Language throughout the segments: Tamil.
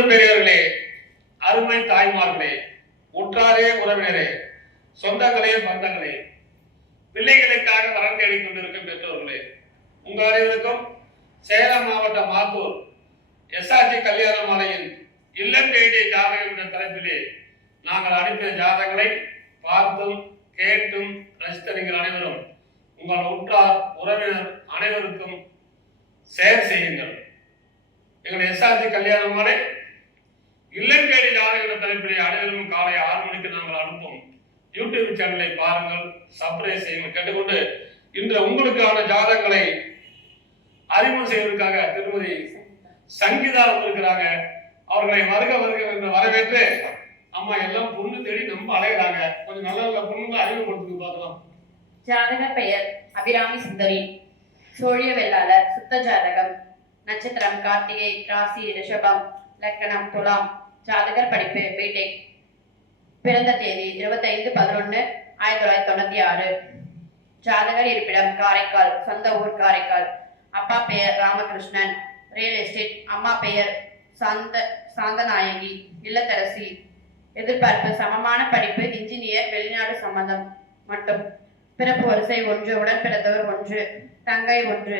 அன்பு பெரியவர்களே, அருமை தாய்மார்களே, உற்றாரே உறவினரே, சொந்தங்களே பந்தங்களே, பிள்ளைகளுக்காக வரம் தேடிக் கொண்டிருக்கும் பெற்றோர்களே, உங்கள் அனைவருக்கும் சேலம் மாவட்டம் மாத்தூர் எஸ்ஆர்டி கல்யாண மாலையின் இல்லம் தேடிய ஜாதகம் என்ற தலைப்பிலே நாங்கள் அனுப்பிய ஜாதகங்களை பார்த்தும் கேட்டும் ரசித்த நீங்கள் அனைவரும் உங்கள் உற்றார் உறவினர் அனைவருக்கும் ஷேர் செய்யுங்கள். எங்களுடைய எஸ்ஆர்டி கல்யாண மாலை இல்லம் தேடி ஜாதகம் என்ற தலைப்பிலே அனைவரும் காலை 6 மணிக்கு நாங்கள் அனுப்பும் யூடியூப் சேனலை பாருங்கள், சப்ஸ்கிரைப் செய்யுங்கள் கேட்டுக்கொண்டு இன்று உங்களுக்கான ஜாதகங்களை அறிமுகம் செய்வதற்காக திருமதி சங்கீதா வந்திருக்கிறாங்க. அவர்களை வருக வருக என்று வரவேற்று, அம்மா எல்லாம் பொண்ணு தேடி நம்ம அலைகிறாங்க, கொஞ்சம் நல்ல நல்ல பொண்ணுங்க அறிமுகப்படுத்தி பார்க்கலாம். ஜாதக பெயர் அபிராமி சுந்தரி, சோழிய வெள்ளாளர், சுத்த ஜாதகம், நட்சத்திரம் கார்த்திகை, ராசி ரிஷபம், லக்கணம் துலாம், ஜாதகர் படிப்பு பிடெக், பிறந்த தேதி 25/11/1996, ஜாதகர் இருப்பிடம் காரைக்கால், சொந்த ஊர் காரைக்கால், அப்பா பெயர் ராமகிருஷ்ணன், ரியல் எஸ்டேட், அம்மா பெயர் சாந்தநாயகி, இல்லத்தரசி, எதிர்பார்ப்பு சமமான படிப்பு, இன்ஜினியர், வெளிநாடு சம்பந்தம் மட்டும், பிறப்பு வரிசை 1, உடன் பிறந்தவர் 1, தங்கை 1,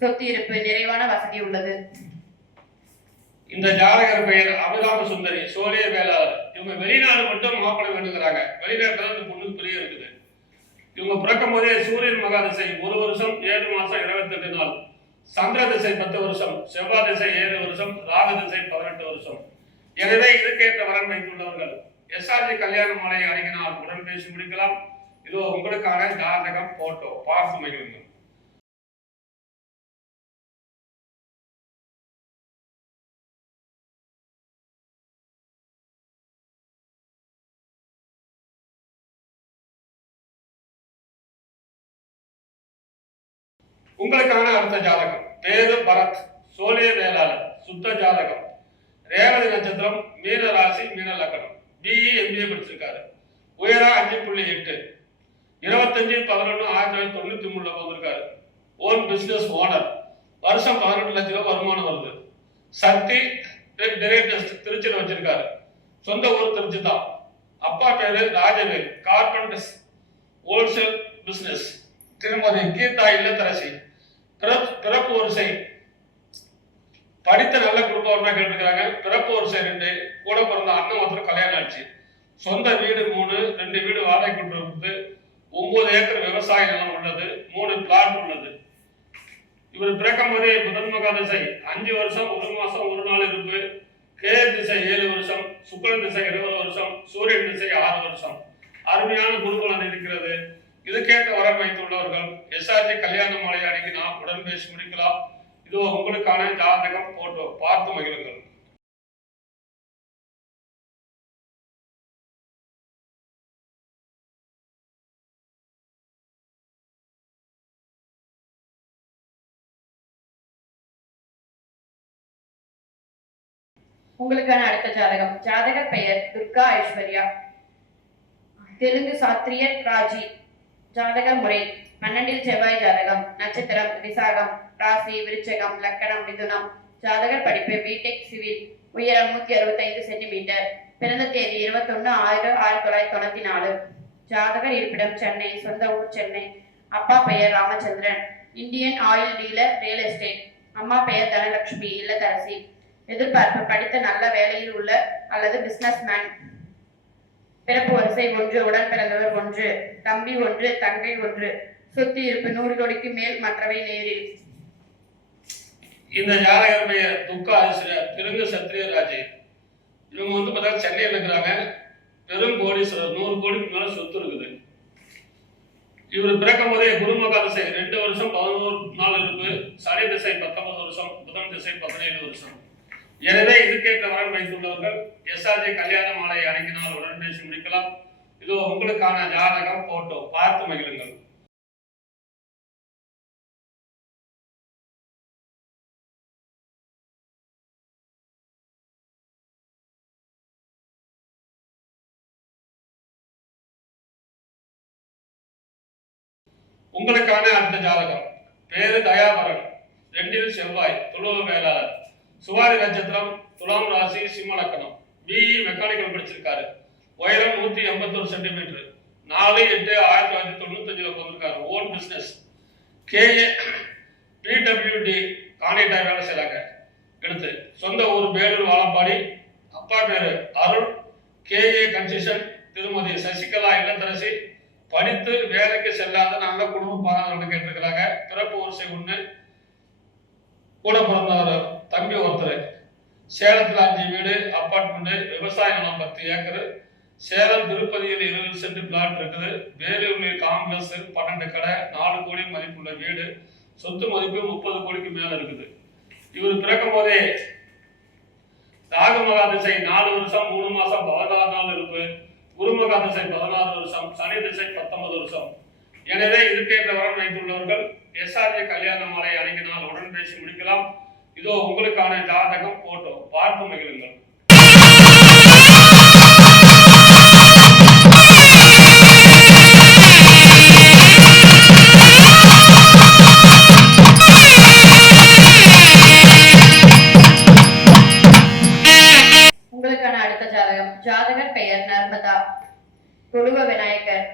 சொத்து இருப்பு, நிறைவான வசதி உள்ளது. இந்த ஜாதகர் பெயர் அபிராமி சுந்தரி, சோழிய வேளாளர். இவங்க வெளிநாடு மட்டும் மாப்பிளை வேண்டுகிறாங்க. வெளிநாட்டுல இந்த பொண்ணுக்கு பிரிய இருக்குது. இவங்க பிறக்கும் போதே சூரியன் மகா திசை 1 வருஷம் 7 மாசம் 28 நாள், சந்திர திசை 10 வருஷம், செவ்வாய் திசை 7 வருஷம், ராகு திசை 18 வருஷம். எனவே இதுக்கேற்ற வரன் வைத்துள்ளவர்கள் எஸ்ஆர்டி கல்யாண மாலையை அணுகினால் உடன் பேசி முடிக்கலாம். இதோ உங்களுக்கான ஜாதகம் போட்டோ பார்த்து மகிழுங்கள். உங்களுக்கான அடுத்த ஜாதகம் பேரு பரத், சோழிய வேளாளர், சுத்த ஜாதகம், ரேவதி நட்சத்திரம், மீன ராசி, மீன லக்னம், பிஇ எம்பிஏ படிச்சிருக்காரு, உயரம் 5.8, 25/11/1993 வந்திருக்காரு, ஓன் பிசினஸ் ஓனர், வருஷம் 18 லட்சம் ரூபாய் வருமானம் வருது, சக்தி திருச்சியில் வச்சிருக்காரு, சொந்த ஊர் திருச்சி தான், அப்பா பேரு ராஜவேல், கார்பெண்டர்ஸ் ஹோல்சேல் பிசினஸ், திருமதி கீதா இல்லத்தரசி, பிறப்பு வரிசை படித்த நல்ல குடும்பம் கேட்டிருக்கிறாங்க, பிறப்பு வரிசை 2, கூட பிறந்த அண்ணன் ஒருத்தர் கல்யாணம் ஆச்சு, சொந்த வீடு 3, 2 வீடு வாடகை கொடுத்து 9 ஏக்கர் விவசாய நிலம் உள்ளது, 3 பிளாட் உள்ளது. இவர் பிறக்கும் போதே புதன் மகா திசை 5 வருஷம் 1 மாசம் 1 நாள் இருப்பு, கேது திசை 7 வருஷம், சுக்கிரன் திசை 20 வருஷம், சூரியன் திசை 6 வருஷம். அருமையான குடும்பம் இருக்கிறது. இதுக்கேற்ற வரன் வைத்துள்ளவர்கள் எஸ்ஆர்டி கல்யாண மாலை அணுகி நாம் உடன் பேசி முடிக்கலாம். இதோ உங்களுக்கான ஜாதகம் போட்டோ பார்த்து மகிழுங்கள். உங்களுக்கான அடுத்த ஜாதகம் ஜாதகர் பெயர் துர்கா ஐஸ்வர்யா, தெலுங்கு சாத்திரியர் ராஜி, ஜாதக முறை 12 செவ்வாய் ஜாதகம், நட்சத்திரம் விசாகம், ராசி விருச்சகம், லக்கணம் மிதுனம், ஜாதகர் படிப்பு பிடெக் சிவில், உயரம் 165 சென்டிமீட்டர், பிறந்த தேதி 21/6/1994, ஜாதகர் இருப்பிடம் சென்னை, சொந்த ஊர் சென்னை, அப்பா பெயர் Ramachandran, Indian oil dealer, real estate, அம்மா பெயர் தனலட்சுமி, இல்லத்தரசி, எதிர்பார்ப்பு படித்த நல்ல வேலையில் உள்ள அல்லது பிசினஸ் மேன், பிறப்பு வரிசை 1, உடன் பிறந்தவர் 1, தம்பி 1, தங்கை 1, சொத்து இருப்பு 100 கோடிக்கு மேல், மற்றவை நேரில். இந்த ஜாதகர் பெயர் துர்கா ஐஸ்வர்யா, தெலுங்கு சத்திரிய ராஜி. இவங்க பார்த்தா சென்னையில் இருக்கிறாங்க, பெரும் கோடீஸ்வரர், 100 கோடிக்கு மேல சொத்து இருக்குது. இவர் பிறக்கும் போதே குருமகா திசை 2 வருஷம் 11 நாள் இருப்பு, சனி திசை 19 வருஷம், புதன் திசை 17 வருஷம். எனவே இதுக்கேற்ற வரன் வைத்துள்ளவர்கள் எஸ்ஆர்டி கல்யாண மாலை அணுகினால் உடன் பேசி முடிக்கலாம். இதோ உங்களுக்கான ஜாதகம் போட்டோ பார்த்து மகிழுங்கள். உங்களுக்கான அடுத்த ஜாதகம் பேரு தயாபரன், 2 செவ்வாய், துளுவ வேளாளர், சுவாதி நட்சத்திரம், துலாம் ராசி, சிம்ம லக்கணம், பிஇ மெக்கானிக்கல் படிச்சிருக்காரு. உயரம் 181 சென்டிமீட்டர், 4/8/1995 பிறந்திருக்காரு. Own business. கேஏ பிடபிள்யூடி கான்ட்ராக்டா வேலை செய்றாங்க. எடுத்து சொந்த ஊர் வேலூர் வாழப்பாடி. அப்பா பேரு அருள். K A construction. திருமதி சசிகலா இல்லத்தரசி. படித்து வேலைக்கு செல்லாத நல்ல குடும்பம் பாராட்டு கேட்டிருக்கிறாங்க. பிறப்பு வரிசை 1. கூட பிறந்தவர் தம்பி ஒருத்தர். சேலத்தில் 5 வீடு, அப்பார்ட்மெண்ட், விவசாய நிலம் 10 ஏக்கர். சேலம் திருப்பதியில் 20 சென்ட் பிளாட் இருக்குது. வேலூரில் காங்கிரஸ் 12 கடை, 4 கோடி மதிப்புள்ள வீடு. சொத்து மதிப்பு 30 கோடிக்கு மேல இருக்குது. இவர் பிறக்கும் போதே ராகுமகா திசை 4 வருஷம் 3 மாசம் 16 நாள் இருப்பு. குருமகா திசை 16 வருஷம், சனி திசை 19 வருஷம். எனவே இதுக்கேற்ற வரன் வைத்துள்ளவர்கள் எஸ்ஆர்ஜி கல்யாண மாலை அணுகினால் உடன் பேசி முடிக்கலாம். இதோ உங்களுக்கான ஜாதகம் போட்டோ பார்த்து மகிழுங்கள். உங்களுக்கான அடுத்த ஜாதகம். ஜாதகர் பெயர் நர்மதா. கொலுவ விநாயகர்.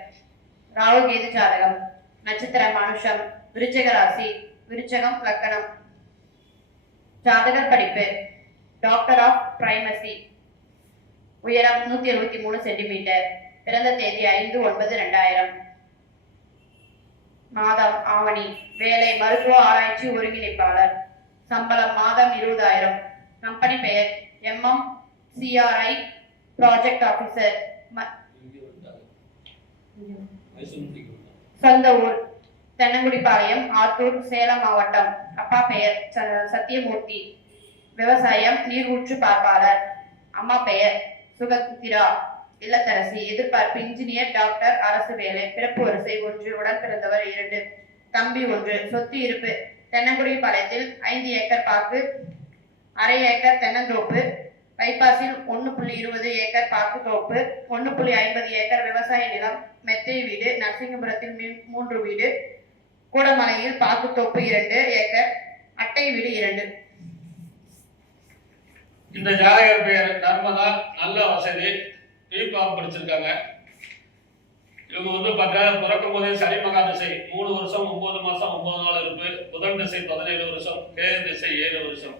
ராகு கேது ஜாதகம். நட்சத்திரம் மனுஷம். விருச்சிக ராசி, விருச்சகம் லக்கணம். ஜாதகர் படிப்பு டாக்டர் ஆஃப் பிரைமசி. உயரம் 173 சென்டிமீட்டர். பிறந்த தேதி 5/9/2000. மாதம் ஆவணி. வேலை மருத்துவ ஆராய்ச்சி ஒருங்கிணைப்பாளர். சம்பளம் மாதம் 20,000. கம்பெனி பெயர் MMCRI ப்ராஜெக்ட் ஆபீசர். சொந்த ஊர் தென்னங்குடிப்பாளையம், ஆத்தூர், சேலம் மாவட்டம். அப்பா பெயர் சத்தியமூர்த்தி. விவசாயம், நீரூற்று பார்ப்பாளர். அம்மா பெயர் சுகந்திரா இல்லத்தரசி. எதிர்பார்ப்பு இன்ஜினியர், டாக்டர், அரசு வேலை. பிறப்பு வரிசை 1. உடன் பிறந்தவர் 2. தம்பி 1. சொத்து இருப்பு தென்னங்குடிப்பாளையத்தில் 5 ஏக்கர் பாக்கு, 1/2 ஏக்கர் தென்னந்தோப்பு. பைபாஸில் 1.20 ஏக்கர் பாக்கு தோப்பு, 1.50 ஏக்கர் விவசாய நிலம், மெத்தை வீடு. நரசிங்கபுரத்தில் 3 வீடு. கூடமலையில் பாக்குத்தோப்பு 2 ஏக்கர், அட்டை வீடு 2. இந்த ஜாதகர் பெயர் நர்மதா. நல்ல வசதி, பிகாம் படிச்சிருக்காங்க. இவங்க பார்த்தீங்கன்னா பிறக்கும் போதே சனி மகா திசை 3 வருஷம் 9 மாசம் 9 நாள் இருப்பு. புதன் திசை 17 வருஷம், கேது திசை 7 வருஷம்.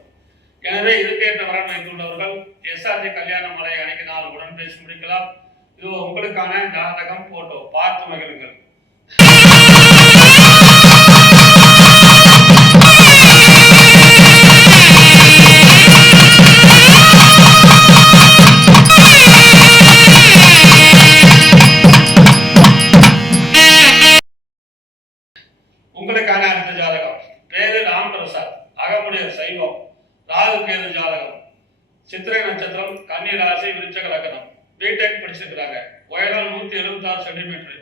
எனவே இதுக்கேற்ற வரன் வைத்துள்ளவர்கள் எஸ்ஆர்ஜி கல்யாண மலை அணுகினால் உடன் பேசி முடிக்கலாம். இது உங்களுக்கான ஜாதகம் போட்டோ பார்த்து மகிழுங்கள். உங்களுக்கான அடுத்த ஜாதகம். பேரு ராம் பிரசாத். அகமுடைய சைவம். ராகு கேது ஜாதகம். சித்திரை நட்சத்திரம், கன்னி ராசி, விருச்சிக லக்னம். பிடெக் படிச்சிருக்கிறாங்க. உயரம் 176 சென்டிமீட்டர்.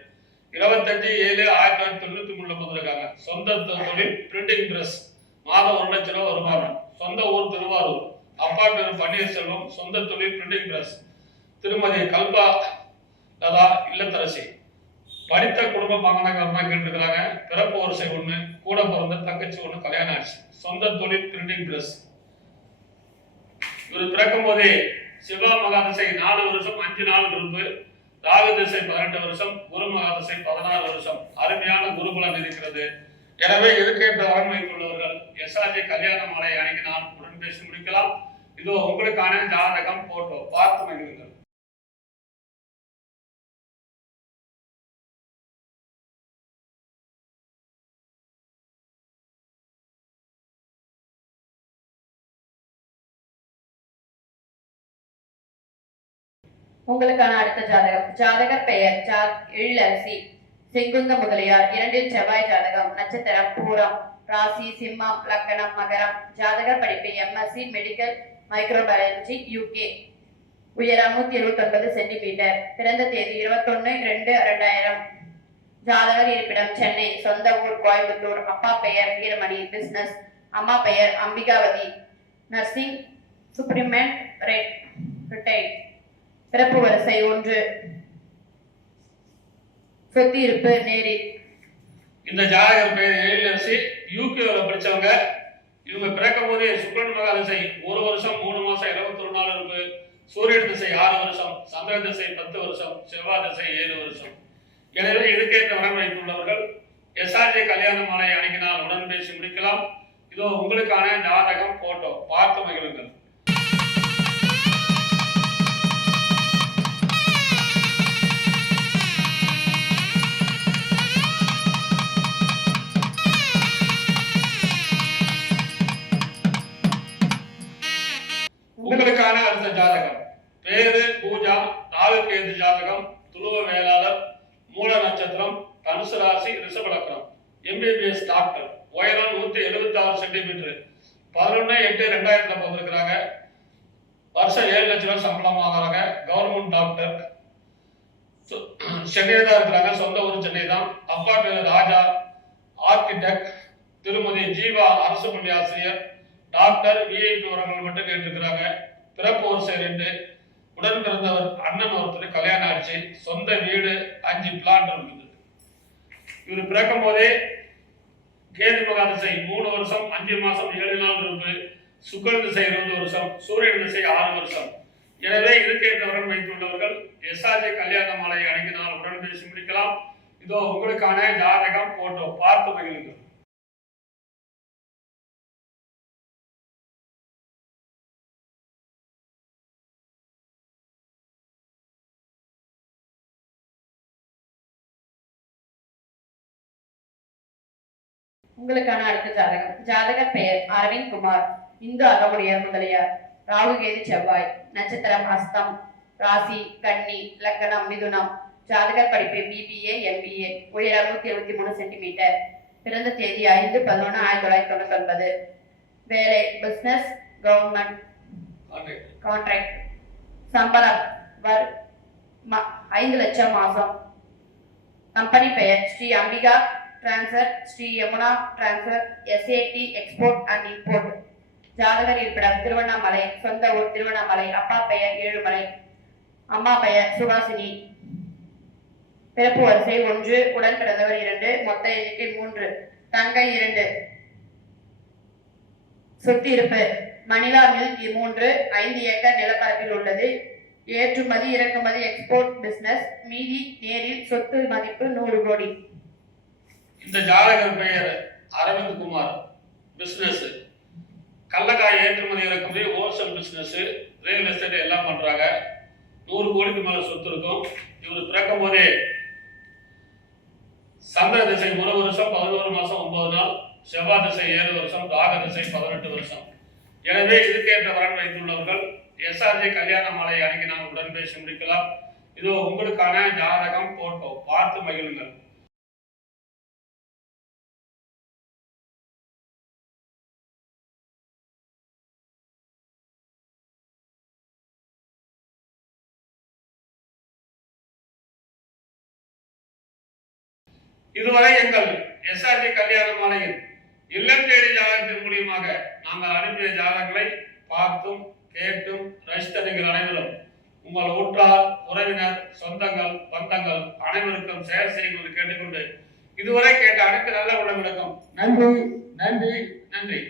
25/7/1993 பிறந்திருக்காங்க. சொந்த தொழில் பிரிண்டிங் பிரஸ். மாதம் 1 லட்சம் ரூபாய் வருமானம். சொந்த ஊர் திருவாரூர். அப்பா பேரு பன்னீர்செல்வம். சொந்த தொழில் பிரிண்டிங் பிரஸ். திருமதி கல்பா லதா இல்லத்தரசி. படித்த குடும்ப பாங்கனக்காரனா கேட்டிருக்கிறாங்க. பிறப்பு வரிசை 1. கூட பிறந்த தங்கச்சி 1 கல்யாணம் ஆச்சு. சொந்த தொழில் பிரிண்டிங் பிரஸ். இவர் பிறக்கும் போதே சிவா மகா திசை 4 வருஷம் 5 நாள் இருப்பு. ராகு திசை 18 வருஷம், குரு மகா திசை 16 வருஷம். அருமையான குருபலன் இருக்கிறது. எனவே இதுக்கேற்ற வரன் வைத்துள்ளவர்கள் எஸ்ஆர்ஜி கல்யாண மாலை அணுகினால் உடன் பேசி முடிக்கலாம். இதோ உங்களுக்கான ஜாதகம் போட்டோ பார்த்து மகிழுங்கள். உங்களுக்கான அடுத்த ஜாதகம். ஜாதகர் பெயர் எழிலரசி. செங்குந்த முதலியார். 2 செவ்வாய் ஜாதகம். நட்சத்திரம் பூரம். ராசி சிம்மம், லக்கணம் மகரம். ஜாதகர் படிப்பு MSc மெடிக்கல் மைக்ரோபயாலஜி UK. உயரம் 179 சென்டிமீட்டர். பிறந்த தேதி 21/2/2000. ஜாதகர் இருப்பிடம் சென்னை. சொந்த ஊர் கோயம்புத்தூர். அப்பா பெயர் வீரமணி பிசினஸ். அம்மா பெயர் அம்பிகாவதி நர்சிங் சுப்ரிமெண்ட் ரிட்டையர்ட். பிறப்பு வரிசை 1. சொத்து இருப்பு நேரி. இந்த ஜாதகர் பெயர் எழிலரசி. யூகேல படிச்சவங்க. இவங்க பிறக்கும் போதே சுக்கிரன் மகா திசை 1 வருஷம் 3 மாசம் 21 நாள் இருக்கு. சூரியன் திசை 6 வருஷம், சந்திர திசை 10 வருஷம், செவ்வாய் திசை 7 வருஷம். எனவே இதுக்கேற்ற வரம் வைத்துள்ளவர்கள் எஸ்ஆர்ஜே கல்யாண மாலை அணுகினால் உடன் பேசி முடிக்கலாம். இதோ உங்களுக்கான ஜாதகம் போட்டோ பார்த்து மகிழுங்கள். உங்களுக்கான அடுத்த ஜாதகம் பேரு பூஜா, ராகு கேது ஜாதகம், துருவ வேளாளர், மூல நட்சத்திரம், தனுசு ராசி, ரிஷப லக்னம், MBBS டாக்டர், உயரம் 176 சென்டிமீட்டர், 11/8/2000 பிறந்திருக்கிறாங்க. வருஷம் 7 லட்சம் ரூபாய் சம்பளம் வாங்குறாங்க. கவர்மெண்ட் டாக்டர், சென்னையில தான் இருக்கிறாங்க. சொந்த ஊர் சென்னை தான். அப்பா பேர் ராஜா, ஆர்கிடெக்ட். திருமதி ஜீவா அரசு பள்ளி ஆசிரியர், டாக்டர். விஐபி உரங்கள் மட்டும் கேட்டிருக்கிறாங்க. பிறப்பு வருஷம் 2. உடன் பிறந்தவர் அண்ணன் ஒருத்தர் கல்யாணம் ஆச்சு. சொந்த வீடு 5 பிளாட் இருக்குது. இவர் பிறக்கும் போதே கேது மகா திசை 3 வருஷம் 5 மாசம் 7 நாள் இருக்கு. சுக்கிரன் திசை 20 வருஷம், சூரியன் திசை 6 வருஷம். எனவே இதுக்கேற்ற வரம் வைத்துள்ளவர்கள் எஸ்ஆர்ஜே கல்யாண மாலை அணுகினால் உடன் பேசி முடிக்கலாம். இதோ உங்களுக்கான ஜாதகம் போட்டோ பார்த்து மகிழுங்கள். உங்களுக்கான அடுத்த ஜாதகம். ஜாதகர் பெயர் அரவிந்த் குமார், இந்து அகமுடையார் முதலியார், ராகு கேது செவ்வாய், நட்சத்திரம் ஹஸ்தம், ராசி கன்னி, லக்னம் மிதுனம். ஜாதகர் படிப்பு BBA MBA, உயரம் 123 சென்டிமீட்டர், பிறந்த தேதி 5/11/1999, வேலை பிசினஸ், கவர்மெண்ட் கான்ட்ராக்ட், சம்பளம் 5 லட்சம் மாசம், கம்பெனி பெயர் Shri Ambika transfer, Shri Yamuna transfer, SAT export and import. ஜாதகர் இருப்பிடம் திருவண்ணாமலை, சொந்த ஊர் திருவண்ணாமலை, அப்பா பெயர் ஏழுமலை, அம்மா பெயர் சுபாசினி. பிறப்பு வரிசை 1, உடன் பிறந்தவர் 2, மொத்த எண்ணிக்கை 3, தங்கை 2. சொத்து இருப்பு மணிலா மில் 3, 5 ஏக்கர் நிலப்பரப்பில் உள்ளது. ஏற்றுமதி இறக்குமதி எக்ஸ்போர்ட் பிசினஸ், மீதி நேரில், சொத்து மதிப்பு 100 கோடி. இந்த ஜாதகர் பெயர் அரவிந்த் குமார், பிசினஸ் கள்ளக்காய் ஏற்றுமதி இறக்குமதி, ஹோல்சேல் பிசினஸ், ரியல் எஸ்டேட் எல்லாம் பண்றாங்க. 100 கோடிக்கு மேல சொத்து இருக்கும். இவர் பிறக்கும் போதே சந்திர திசை 1 வருஷம் 11 மாசம் 9 நாள், செவ்வாய் திசை 7 வருஷம், ராகு திசை 18 வருஷம். எனவே இதுக்கேற்ற வரன் வைத்துள்ளவர்கள் எஸ்ஆர்ஜே கல்யாண மாலை அணுகினால் உடன் பேசி முடிக்கலாம். இதோ உங்களுக்கான ஜாதகம் போட்டோ பார்த்து மகிழுங்கள். இதுவரை எங்கள் எஸ்ஆர்ஜே கல்யாண மாலையில் இல்லம் தேடி ஜாதகத்தின் மூலியமாக நாங்கள் அனுப்பிய ஜாதகங்களை பார்த்தும் கேட்டும் ரசித்த நீங்கள் அனைவரும் உங்கள் உற்றார் உறவினர் சொந்தங்கள் பந்தங்கள் அனைவருக்கும் ஷேர் செய்யுங்கள் கேட்டுக்கொண்டு இதுவரை கேட்ட அனைத்து நல்ல உள்ளங்களுக்கும் நன்றி நன்றி நன்றி.